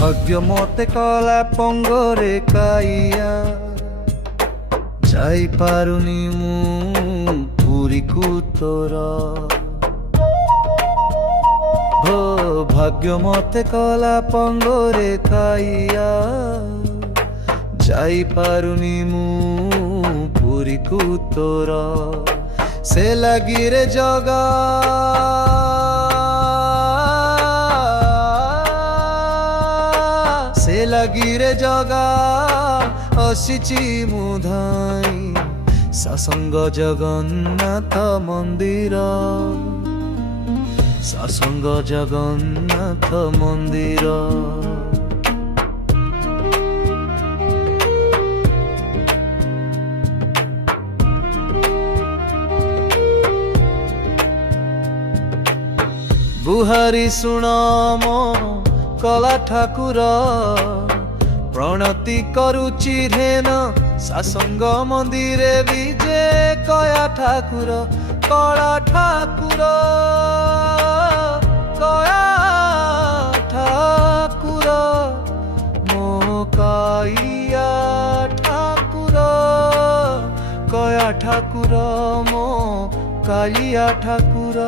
ভাগ্য মতে কলা পঙ্গরে কাইয়া যাই পারুনি মু পুরীকু তোর হো ভাগ্য মতে কলা পঙ্গরে কাইয়া যাই পারুনি মু পুরীকু তোর ସେ ଲାଗିରେ ଜଗା ସେ ଲାଗିରେ ଜଗା ଆସିଛି ମୁଁ ଧାଇଁ ସାସଙ୍ଗ ଜଗନ୍ନାଥ ମନ୍ଦିର ସାସଙ୍ଗ ଜଗନ୍ନାଥ ମନ୍ଦିର गुहारी शुण मो कला ठाकुर प्रणति करुची धेन सासंग मंदिर विजे कया ठाकुर कला ठाकुर कया ठाकुर मो कया ठाकुर कया ठाकुर मो कालिया ठाकुर।